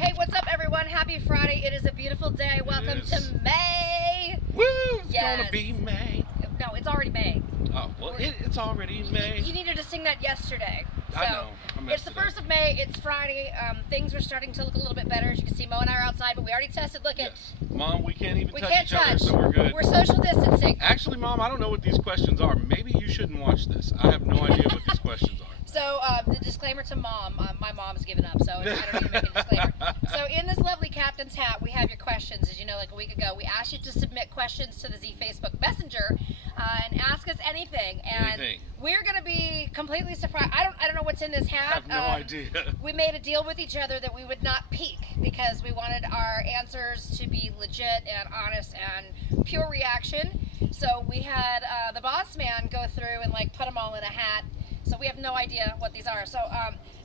Hey, what's up, everyone? Happy Friday. It is a beautiful day. Welcome to May. Woo! It's Yes. gonna be May. No, it's already May. Oh, well, it's already May. You needed to sing that yesterday. So, I know. it's the 1st of May. It's Friday. Things are starting to look a little bit better. As you can see, Mo and I are outside, but we already tested. Look at. Yes. Mom, we can't even We touch can't each other, touch. so we're good. We're social distancing. Actually, Mom, I don't know what these questions are. Maybe you shouldn't watch this. I have no idea what these questions are. So, the disclaimer to Mom. My mom's given up, so I don't need to make a disclaimer. So, in this lovely captain's hat, we have your questions. As you know, like a week ago, we asked you to submit questions to the Z Facebook Messenger and ask us anything. And we're going to be completely surprised. I don't know what's in this hat. I have no idea. We made a deal with each other that we would not peek because we wanted our answers to be legit and honest and pure reaction. So, we had the boss man go through and like put them all in a hat. So we have no idea what these are. So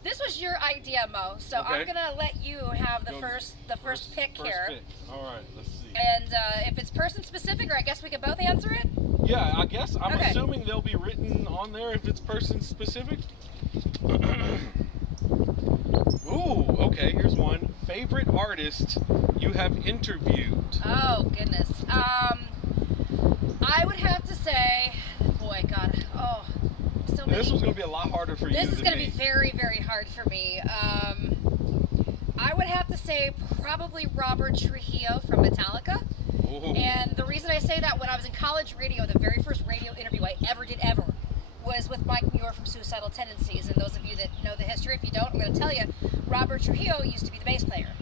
this was your idea, Mo. So okay. I'm gonna let you have the first pick here. Pick. All right, let's see. And if it's person specific, or I guess we can both answer it. Yeah, I guess I'm Okay. assuming they'll be written on there if it's person specific. Ooh, okay. Here's one. Favorite artist you have interviewed? Oh goodness. I would have to say, boy, God, oh. So This was going to be a lot harder for you This than is going to me. be very, very hard for me. I would have to say probably Robert Trujillo from Metallica. Ooh. And the reason I say that, when I was in college radio, the very first radio interview I ever did was with Mike Muir from Suicidal Tendencies. And those of you that know the history, if you don't, I'm going to tell you, Robert Trujillo used to be the bass player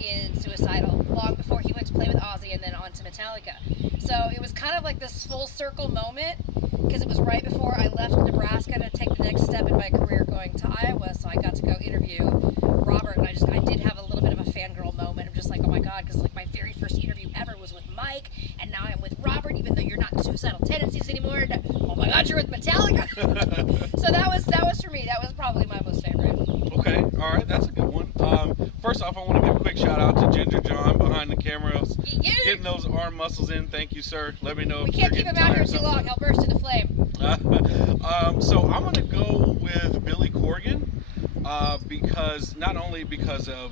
in Suicidal long before he went to play with Ozzy and then on to Metallica. So it was kind of like this full circle moment, because it was right before I left Nebraska to take the next step in my career going to Iowa. So I got to go interview Robert, and I did have a little bit of a fangirl moment. I'm just like, oh my God, because like my very first interview ever was with Mike, and now I'm with Robert, even though you're not in Suicidal Tendencies anymore. And, oh my God, you're with Metallica. So that was for me. That was probably my most favorite. Okay, all right, that's a good one. First off, I want to give a quick shout out to Ginger John behind the camera, getting those arm muscles in. Thank you, sir. Let me know We if can't they're keep him getting out here tired too long. He'll burst into flame. So I'm going to go with Billy Corgan because not only because of,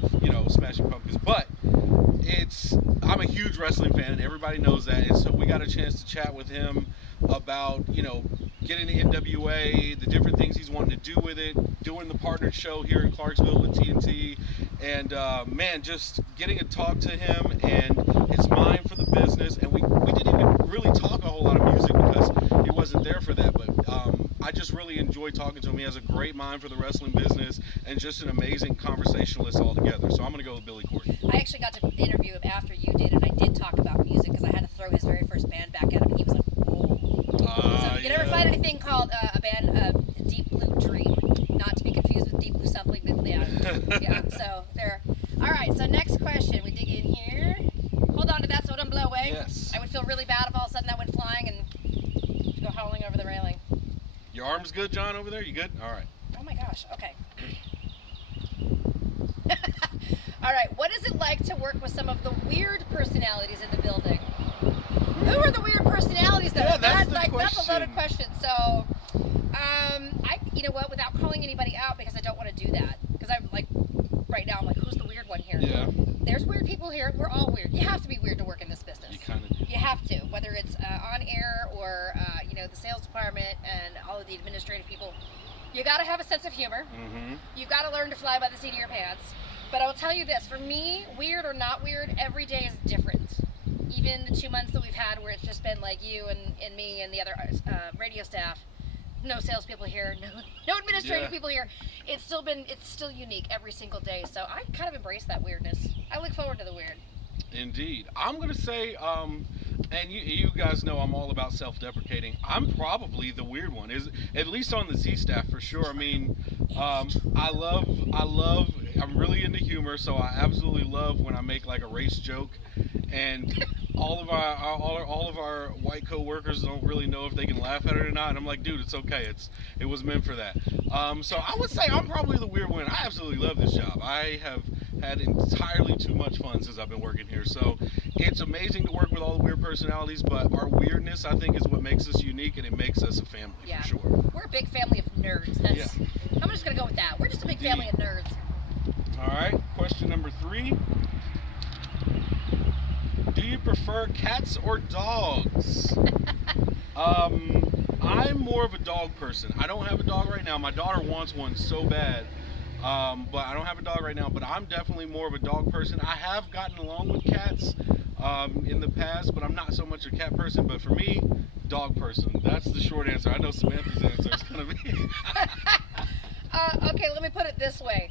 Smashing Pumpkins, but I'm a huge wrestling fan and everybody knows that. And so we got a chance to chat with him about, getting the NWA, the different things he's wanting to do with it, doing the partnered show here in Clarksville with TNT, and man, just getting to talk to him and his mind for the business. And we didn't even really talk a whole lot of music because he wasn't there for that, but I just really enjoyed talking to him. He has a great mind for the wrestling business and just an amazing conversationalist altogether. So I'm going to go with Billy Corgan. I actually got to interview him after you did, and I did talk about music because I had to throw his very first band back at him, and he was like, whoa. So if you can ever find anything called a band, Deep Blue Dream, not to be confused with Deep Blue Supplement. Yeah, so there. All right, so next question. We dig in here. Hold on to that so it doesn't blow away. Yes. I would feel really bad if all of a sudden that went flying and go howling over the railing. Your arm's good, John, over there? You good? All right. Oh my gosh, okay. All right, what is it like to work with some of the weird personalities in the building? Who are the weird personalities though? Yeah, that's the That's a question. loaded question. So, you know what, without calling anybody out, because I don't want to do that, because I'm like, right now I'm like, who's the weird one here? Yeah. There's weird people here. We're all weird. You have to be weird to work in this business. You kind of do. You have to, whether it's on air or, the sales department and all of the administrative people. You got to have a sense of humor. Mm-hmm. You've got to learn to fly by the seat of your pants. But I'll tell you this, for me, weird or not weird, every day is different. Even the 2 months that we've had where it's just been like you and me and the other radio staff, no salespeople here, no administrative people here. It's still unique every single day. So I kind of embrace that weirdness. I look forward to the weird. Indeed. I'm going to say, and you guys know I'm all about self-deprecating. I'm probably the weird one, at least on the Z staff for sure. I mean, I'm really into humor, so I absolutely love when I make like a race joke, and all of our white co-workers don't really know if they can laugh at it or not. And I'm like, dude, it's okay. It was meant for that. So I would say I'm probably the weird one. I absolutely love this job. I have had entirely too much fun since I've been working here. So it's amazing to work with all the weird personalities, but our weirdness, I think, is what makes us unique, and it makes us a family, for sure. We're a big family of nerds. I'm just going to go with that. We're just a big family of nerds. All right. question number 3. Do you prefer cats or dogs? I'm more of a dog person. I don't have a dog right now. My daughter wants one so bad. But I don't have a dog right now. But I'm definitely more of a dog person. I have gotten along with cats in the past, but I'm not so much a cat person. But for me, dog person. That's the short answer. I know Samantha's answer is going to be... Okay, let me put it this way.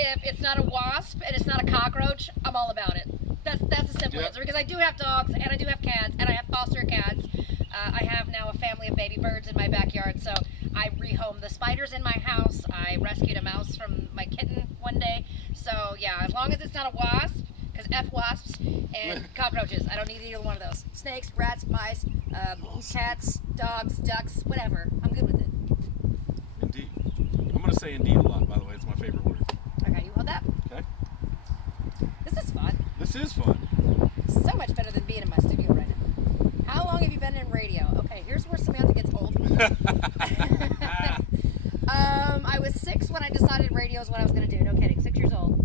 If it's not a wasp and it's not a cockroach, I'm all about it. That's a simple answer, because I do have dogs and I do have cats and I have foster cats. I have now a family of baby birds in my backyard, so I rehomed the spiders in my house. I rescued a mouse from my kitten one day. So yeah, as long as it's not a wasp, because F wasps and cockroaches. I don't need either one of those. Snakes, rats, mice, cats, dogs, ducks, whatever. I'm good with it. Indeed. I'm going to say indeed a lot, by the way. It's my favorite word. Okay, you hold that. Okay. This is fun. This is fun. So much better than being in my studio right now. How long have you been in radio? Okay, here's where Samantha gets old. I was 6 when I decided radio is what I was going to do. No kidding, 6 years old.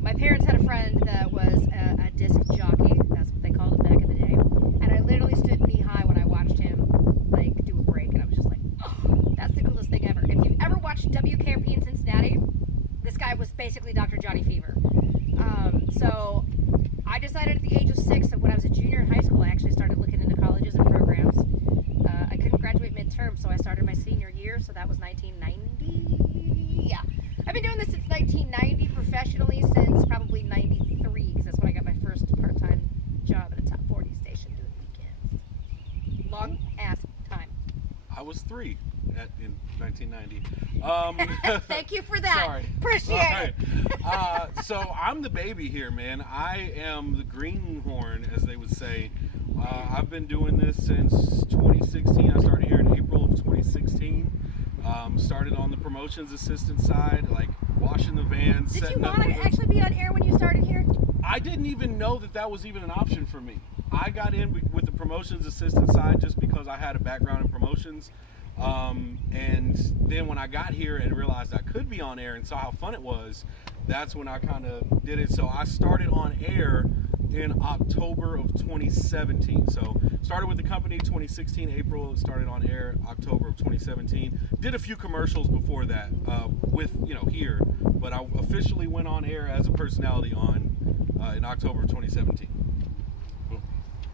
My parents had a friend that was a disc jockey. That's what they called him back in the day. And I literally stood knee high when I watched him like do a break, and I was just like, oh, that's the coolest thing ever. If you've ever watched WKRP in Cincinnati, this guy was basically Dr. Johnny Fever. So I decided at the age of 6 that when I was a junior in high school, I actually started looking into colleges and programs. I couldn't graduate midterm, so I started my senior year, so that was 1990. Yeah. I've been doing this since 1990, professionally since probably 93, because that's when I got my first part-time job at a top 40 station doing weekends. Long ass time. I was 3 in 1990. Thank you for that. Sorry. Appreciate it. So I'm the baby here, man. I am the greenhorn, as they would say. I've been doing this since 2016. I started here in April of 2016. Started on the promotions assistant side, like washing the vans. Did you want to actually be on air when you started here? I didn't even know that was even an option for me. I got in with the promotions assistant side just because I had a background in promotions. And then when I got here and realized I could be on air and saw how fun it was, that's when I kind of did it. So I started on air in October of 2017. So started with the company 2016 April, started on air October of 2017. Did a few commercials before that with here, but I officially went on air as a personality in October of 2017.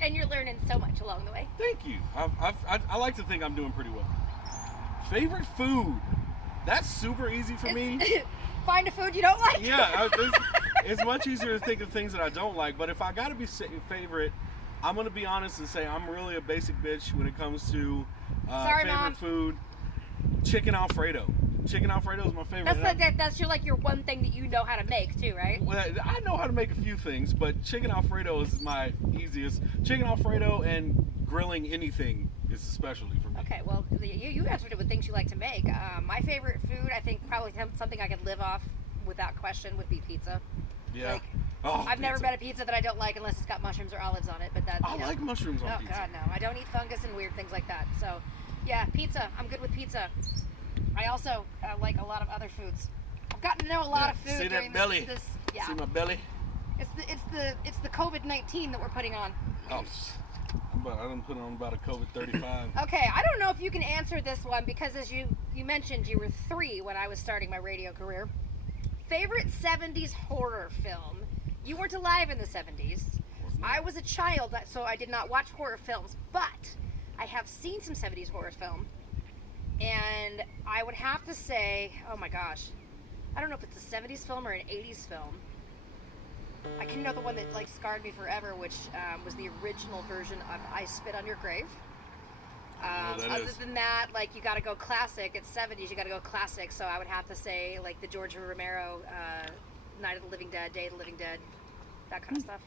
And you're learning so much along the way. Thank you. I like to think I'm doing pretty well. Favorite food? That's super easy for me. Find a food you don't like. Yeah, it's much easier to think of things that I don't like. But if I got to be favorite, I'm going to be honest and say I'm really a basic bitch when it comes to favorite Mom. food. Chicken Alfredo. Chicken Alfredo is my favorite. That's your one thing that you know how to make too, right? Well, I know how to make a few things, but chicken Alfredo is my easiest. Chicken Alfredo and grilling anything is a specialty for me. Okay, well, you answered it with things you like to make. My favorite food, I think probably something I could live off without question would be pizza. Yeah. Like, I've pizza. never met a pizza that I don't like unless it's got mushrooms or olives on it. But that I like mushrooms on pizza. Oh God, no! I don't eat fungus and weird things like that. So, yeah, pizza. I'm good with pizza. I also like a lot of other foods. I've gotten to know a lot of food. See during that belly? This, yeah. See my belly? It's the COVID-19 that we're putting on. Oh, I done put on about a COVID 35. Okay, I don't know if you can answer this one because as you mentioned, you were 3 when I was starting my radio career. Favorite 70s horror film? You weren't alive in the 70s. I was a child, so I did not watch horror films, but I have seen some 70s horror film. And I would have to say, oh my gosh, I don't know if it's a 70s film or an 80s film. I can know the one that like scarred me forever, which was the original version of I Spit on Your Grave. Other than that, like you got to go classic. It's 70s, you got to go classic. So I would have to say like the George Romero, Night of the Living Dead, Day of the Living Dead, that kind of stuff.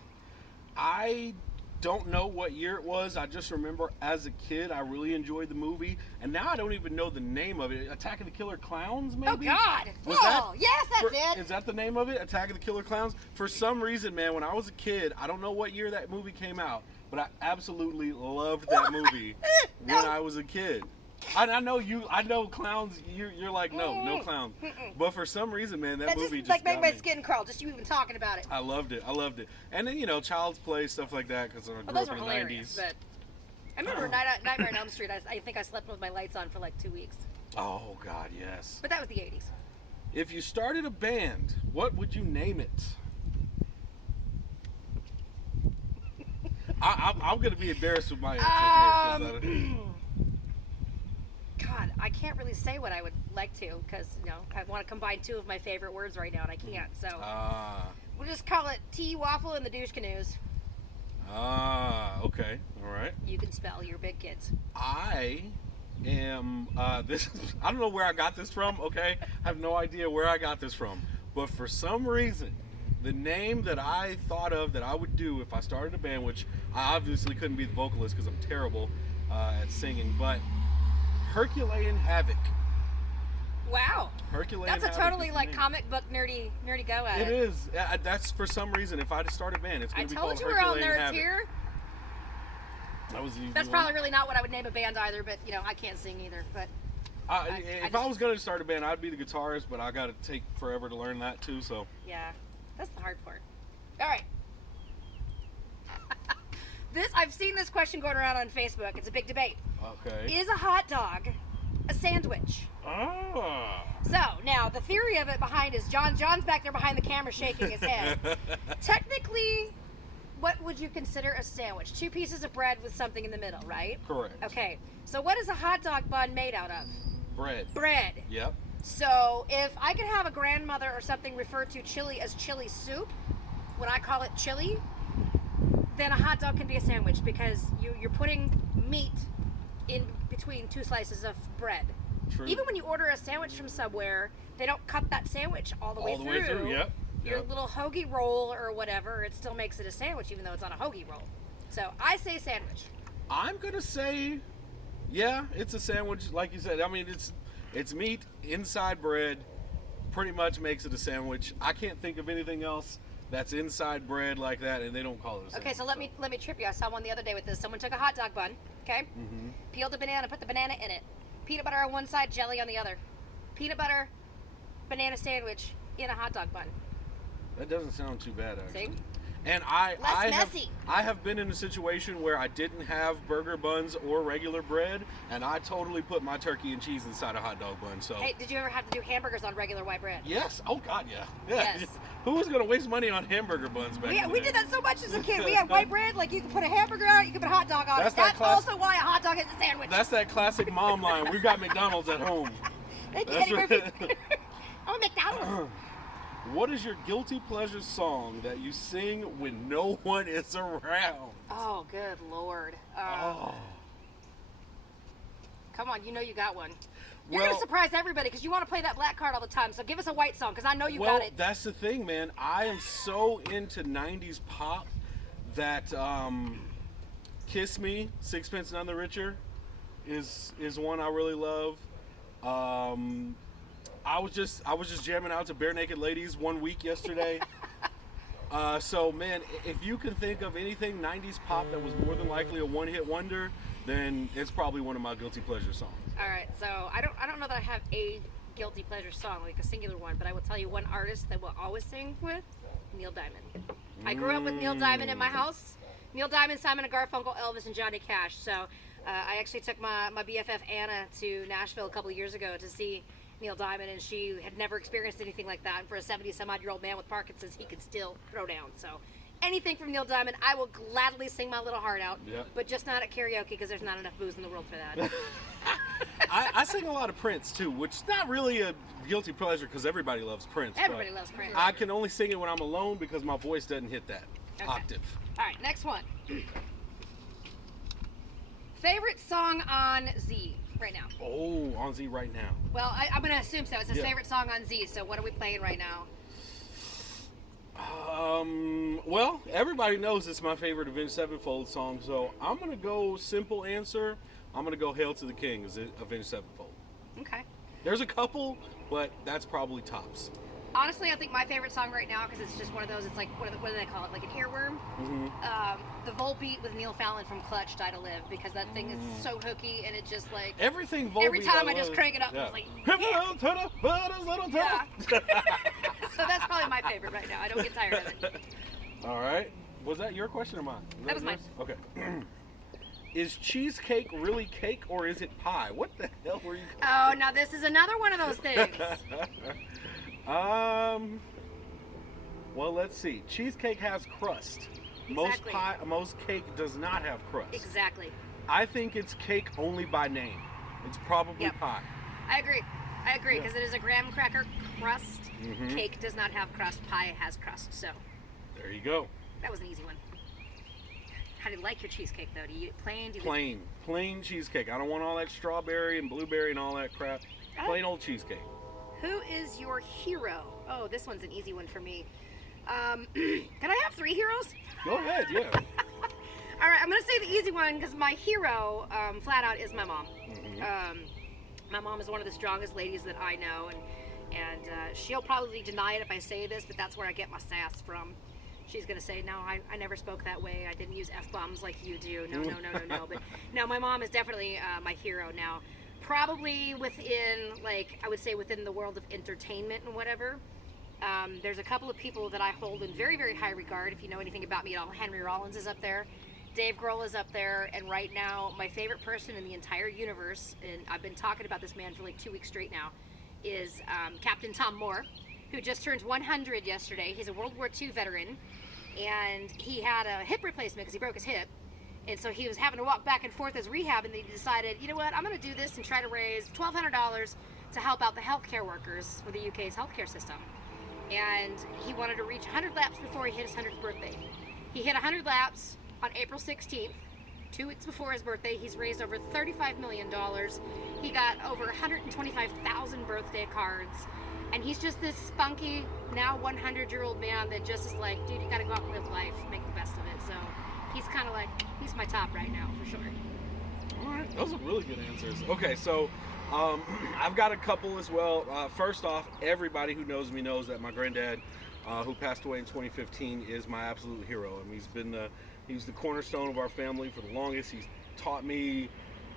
I don't know what year it was. I just remember as a kid, I really enjoyed the movie, and now I don't even know the name of it. Attack of the Killer Clowns, maybe? Oh God! Yes, that's it. Is that the name of it? Attack of the Killer Clowns? For some reason, man, when I was a kid, I don't know what year that movie came out, but I absolutely loved that movie when I was a kid. I know you. I know clowns. You're like no clown. But for some reason, man, that movie just like made got my me. skin crawl just you even talking about it. I loved it. And then Child's Play, stuff like that, because I grew Those up were in the hilarious. 90s. But I remember Nightmare on Elm Street. I think I slept with my lights on for like 2 weeks. Oh God, yes. But that was the 80s. If you started a band, what would you name it? I'm going to be embarrassed with my answer here. God, I can't really say what I would like to because I want to combine two of my favorite words right now and I can't. So we'll just call it Tea Waffle and the Douche Canoes. Okay, all right. You can spell. You're big kids. I am I don't know where I got this from. Okay, I have no idea where I got this from, but for some reason, the name that I thought of that I would do if I started a band, which I obviously couldn't be the vocalist because I'm terrible at singing, but Herculean Havoc. Wow. Herculean That's a Havoc totally is the like name. comic book nerdy go at it. It is. That's for some reason. If I just start a band, it's I going to be told called you we're all Herculean nerds Havoc. here. That was the easy That's one. probably really not what I would name a band either, but I can't sing either. But If I was going to start a band, I'd be the guitarist, but I got to take forever to learn that too. So yeah, that's the hard part. All right. I've seen this question going around on Facebook. It's a big debate. okay. Is a hot dog a sandwich? Ah. So now the theory of it behind is John's back there behind the camera shaking his head. Technically, what would you consider a sandwich? 2 pieces of bread with something in the middle, right? Correct. Okay. So what is a hot dog bun made out of? Bread. Bread. Yep. So if I could have a grandmother or something refer to chili as chili soup, when I call it chili, then a hot dog can be a sandwich because you're putting meat in between 2 slices of bread. True. Even when you order a sandwich from somewhere, they don't cut that sandwich all the way through. Yep. Your little hoagie roll or whatever, it still makes it a sandwich even though it's not a hoagie roll. So I say sandwich. I'm gonna say, yeah, it's a sandwich. Like you said, I mean, it's meat inside bread. Pretty much makes it a sandwich. I can't think of anything else that's inside bread like that, and they don't call it a sandwich. Okay, so let me trip you. I saw one the other day with this. Someone took a hot dog bun, okay? Mm-hmm. Peeled a banana, put the banana in it. Peanut butter on one side, jelly on the other. Peanut butter, banana sandwich in a hot dog bun. That doesn't sound too bad, actually. See? And messy. I have been in a situation where I didn't have burger buns or regular bread, and I totally put my turkey and cheese inside a hot dog bun. So Hey, did you ever have to do hamburgers on regular white bread? yes, oh God, yeah. Yes. Who was gonna waste money on hamburger buns back then? We did that so much as a kid. We had white bread, like you could put a hamburger on it, you could put a hot dog on That's it. that That's class- also why a hot dog is a sandwich. That's that classic mom line. We got McDonald's at home. Thank you, That's Eddie Murphy. right. I'm a McDonald's. What is your guilty pleasure song that you sing when no one is around? Oh, good Lord. Oh. Come on, you know you got one. You're Well- going to surprise everybody because you want to play that black card all the time. So give us a white song because I know you Well, got it. that's the thing, man. I am so into 90s pop that Kiss Me, Sixpence None the Richer is one I really love. I was just jamming out to Bare Naked Ladies one week yesterday. So man, if you can think of anything 90s pop that was more than likely a one-hit wonder, then it's probably one of my guilty pleasure songs. All right, so I don't know that I have a guilty pleasure song, like a singular one, but I will tell you one artist that we'll always sing with, Neil Diamond. I grew up with Neil Diamond in my house. Neil Diamond, Simon and Garfunkel, Elvis, and Johnny Cash. So I actually took my BFF Anna to Nashville a couple of years ago to see Neil Diamond, and she had never experienced anything like that. And for a 70-some-odd-year-old man with Parkinson's, he could still throw down. So anything from Neil Diamond, I will gladly sing my little heart out, Yep. but just not at karaoke because there's not enough booze in the world for that. I sing a lot of Prince too, which is not really a guilty pleasure because everybody loves Prince. but Everybody loves Prince. I can only sing it when I'm alone because my voice doesn't hit that octave. All right, next one. Favorite song on Z right now? Oh, on Z right now. Well, I'm going to assume so. It's his Yeah. favorite song on Z, so what are we playing right now? Well, everybody knows it's my favorite Avenged Sevenfold song, so I'm gonna go simple answer. I'm gonna go "Hail to the King" is it Avenged Sevenfold. Okay. There's a couple, but that's probably tops. Honestly, I think my favorite song right now, because it's just one of those, it's like, what do they call it? Like an earworm? The Volbeat with Neil Fallon from Clutch, Die to Live, because that thing is so hooky, and it just like... Everything Volbeat. Every time I just crank it up, it's like... Yeah. So that's probably my favorite right now. I don't get tired of it. All right. Was that your question or mine? That was mine. Okay. Is cheesecake really cake or is it pie? What the hell were you? Oh, now this is another one of those things. Well, let's see. Cheesecake has crust. Exactly. Most cake does not have crust. Exactly. I think it's cake only by name. It's probably pie. I agree, because it is a graham cracker crust. Cake does not have crust. Pie has crust. So there you go. That was an easy one. How do you like your cheesecake, though? Do you eat it plain? Plain cheesecake. I don't want all that strawberry and blueberry and all that crap. Plain old cheesecake. Who is your hero? Oh, this one's an easy one for me. Can I have 3 heroes? Go ahead, yeah. All right, I'm going to say the easy one because my hero, flat out, is my mom. My mom is one of the strongest ladies that I know, and she'll probably deny it if I say this, but that's where I get my sass from. She's going to say, no, I never spoke that way. I didn't use F-bombs like you do. No. But no, my mom is definitely my hero now. Probably within, like, I would say within the world of entertainment and whatever. There's a couple of people that I hold in very, very high regard. If you know anything about me at all, Henry Rollins is up there. Dave Grohl is up there. And right now, my favorite person in the entire universe, and I've been talking about this man for like 2 weeks straight now, is Captain Tom Moore, who just turned 100 yesterday. He's a World War II veteran, and he had a hip replacement because he broke his hip. And so he was having to walk back and forth as rehab, and he decided, you know what, I'm going to do this and try to raise $1,200 to help out the healthcare workers for the UK's healthcare system. And he wanted to reach 100 laps before he hit his 100th birthday. He hit 100 laps on April 16th. 2 weeks before his birthday. He's raised over $35 million. He got over 125,000 birthday cards. And he's just this spunky, now 100-year-old man that just is like, dude, you gotta go out and live life, make the best of it. So he's kind of like, he's my top right now, for sure. All right, those are really good answers. Okay, so I've got a couple as well. First off, everybody who knows me knows that my granddad, who passed away in 2015, is my absolute hero. I mean, he's the cornerstone of our family for the longest. He's taught me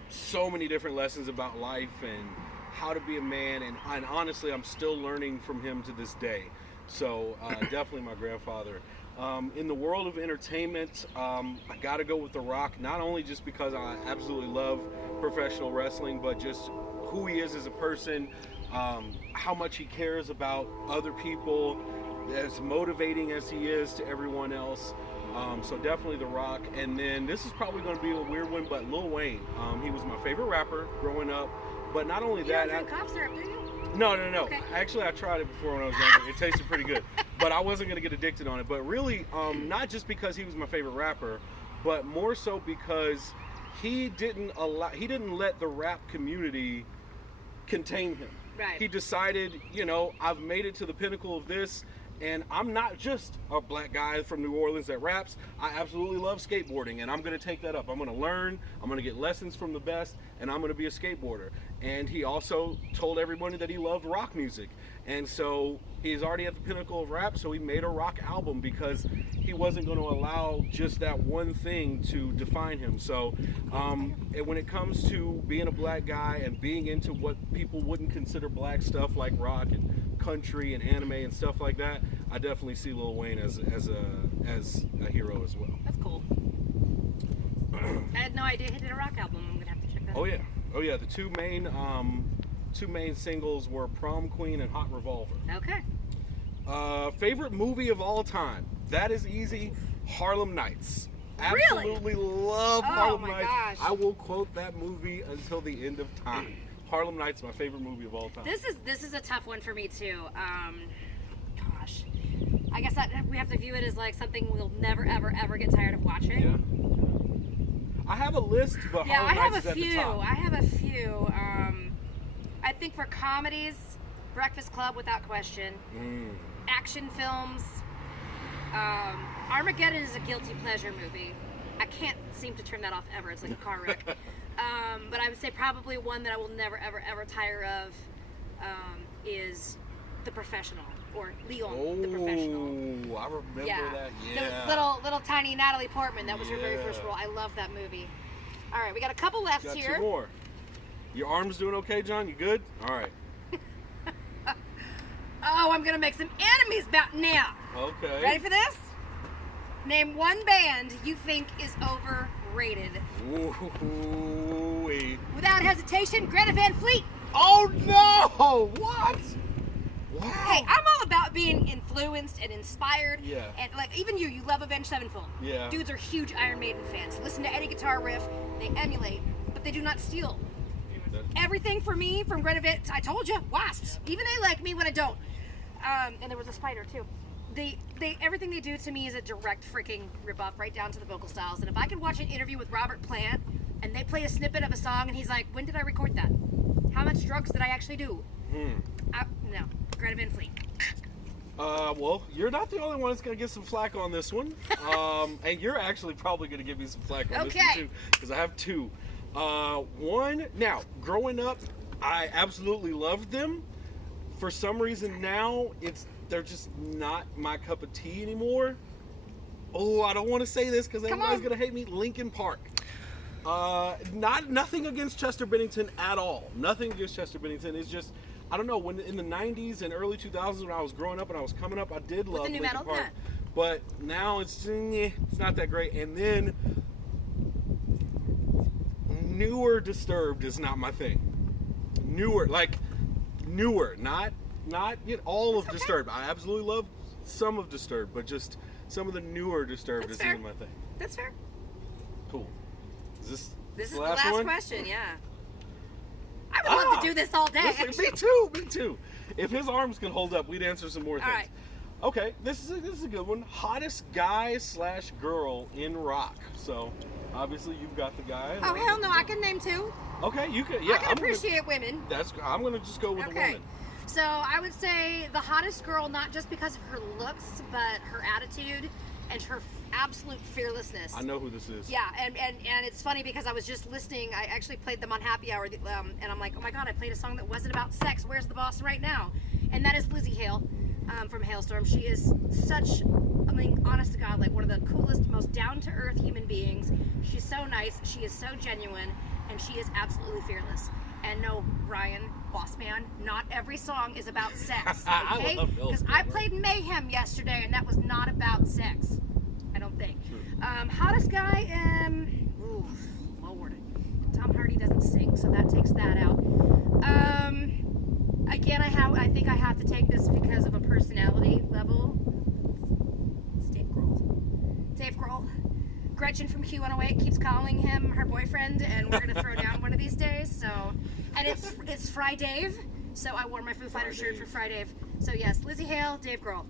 so many different lessons about life and how to be a man, and honestly, I'm still learning from him to this day. So definitely my grandfather. In the world of entertainment, I gotta go with The Rock, not only just because I absolutely love professional wrestling, but just who he is as a person, how much he cares about other people, as motivating as he is to everyone else. So definitely The Rock. And then this is probably going to be a weird one, but Lil Wayne. He was my favorite rapper growing up. But not only that, you don't drink cough syrup, do you? No. Okay. Actually, I tried it before when I was younger. It tasted pretty good, but I wasn't going to get addicted on it. But really, not just because he was my favorite rapper, but more so because he didn't let the rap community contain him. Right. He decided, I've made it to the pinnacle of this. And I'm not just a black guy from New Orleans that raps. I absolutely love skateboarding, and I'm going to take that up. I'm going to learn, I'm going to get lessons from the best, and I'm going to be a skateboarder. And he also told everybody that he loved rock music. And so he's already at the pinnacle of rap, so he made a rock album because he wasn't going to allow just that one thing to define him. So and when it comes to being a black guy and being into what people wouldn't consider black stuff like rock and country and anime and stuff like that, I definitely see Lil Wayne as a hero as well. That's cool. I had no idea he did a rock album. I'm gonna have to check that out. Oh yeah. The two main singles were Prom Queen and Hot Revolver. Okay. Favorite movie of all time? That is easy. Harlem Nights. Really? Absolutely love Harlem Nights. Gosh. I will quote that movie until the end of time. Harlem Nights, my favorite movie of all time. This is a tough one for me too. Gosh, I guess we have to view it as like something we'll never ever get tired of watching. Yeah. I have a list, but Harlem Nights is at the top. I have a few. I think for comedies, Breakfast Club without question. Action films. Armageddon is a guilty pleasure movie. I can't seem to turn that off ever. It's like a car wreck. But I would say probably one that I will never, ever tire of is The Professional. or Leon, the professional. Oh, I remember that. Yeah. The little tiny Natalie Portman. That was her very first role. I love that movie. All right, we got a couple left Got here. two more. Your arm's doing okay, John? You good? All right. Oh, I'm gonna make some enemies about now. Okay. Ready for this? Name one band you think is overrated. Ooh-wee. Without hesitation, Greta Van Fleet. Oh no! What? Wow. Hey, I'm all about being influenced and inspired. Yeah. And like even you love Avenged Sevenfold. Yeah. Dudes are huge Iron Maiden fans. Listen to any guitar riff, they emulate, but they do not steal. Everything for me from Greta Van, I told you, wasps. Even they like me when I don't. And there was a spider too. They everything they do to me is a direct freaking ripoff, right down to the vocal styles. And if I could watch an interview with Robert Plant and they play a snippet of a song and he's like, "When did I record that? How much drugs did I actually do?" No, Greta Van Fleet. Well, you're not the only one that's gonna get some flack on this one. And you're actually probably gonna give me some flack on this one too, because I have two. One, now, growing up, I absolutely loved them. For some reason now, they're just not my cup of tea anymore. Oh, I don't want to say this because everybody's gonna hate me. Linkin Park. Nothing against Chester Bennington at all. Nothing against Chester Bennington. It's just, I don't know, when in the 90s and early 2000s when I was growing up and I was coming up, I did love Linkin Park. Yeah. But now it's not that great. And then newer Disturbed is not my thing. Newer, not all of Disturbed. I absolutely love some of Disturbed, but just some of the newer Disturbed isn't even my thing. That's fair. Cool. Is this the is last the last one? question, yeah. I would love to do this all day. Me too. If his arms can hold up, we'd answer some more things. All right. Okay, this is a good one. Hottest guy / girl in rock. So, obviously you've got the guy. Oh hell no, I can name two. Okay, you can. Yeah, I can appreciate women. I'm gonna just go with a woman. So I would say the hottest girl, not just because of her looks, but her attitude and her absolute fearlessness. I know who this is. Yeah, and it's funny because I was just listening. I actually played them on Happy Hour, and I'm like, oh my god, I played a song that wasn't about sex. Where's the boss right now? And that is Lizzie Hale from Hailstorm. She is such, I mean, honest to God, like one of the coolest, most down-to-earth human beings. She's so nice. She is so genuine, and she is absolutely fearless. And no, Ryan, boss man, not every song is about sex, okay? Because I played Mayhem yesterday, and that was not about sex. I don't think. Hottest guy, ooh, Lord. Tom Hardy doesn't sing, so that takes that out. Again, I think I have to take this because of a personality level. It's Dave Grohl. Dave Grohl. Gretchen from Q108 keeps calling him her boyfriend, and we're gonna throw down one of these days. So, and it's Fry Dave. So I wore my Foo Fighters shirt for Fry Dave. So yes, Lizzie Hale, Dave Grohl.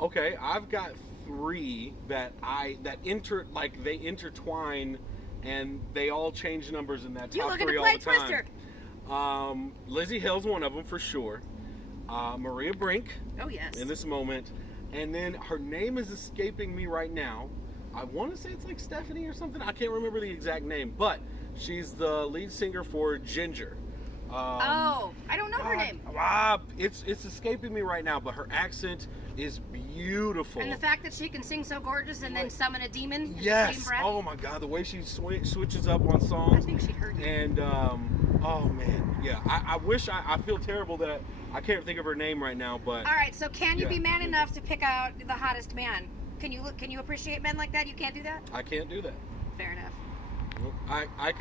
Okay, I've got three that they intertwine, and they all change numbers in that top three all the time. Twister. Lizzie Hale's one of them for sure. Maria Brink. Oh yes. In this moment, and then her name is escaping me right now. I want to say it's like Stephanie or something. I can't remember the exact name, but she's the lead singer for Ginger. I don't know her name. It's escaping me right now, but her accent is beautiful. And the fact that she can sing so gorgeous and then summon a demon in the same breath. Oh my God, the way she switches up on songs. I think she heard you. And oh man, yeah. I wish I feel terrible that I can't think of her name right now, but. All right, so can you be man enough to pick out the hottest man? Can you appreciate men like that? You can't do that? I can't do that. Fair enough. I can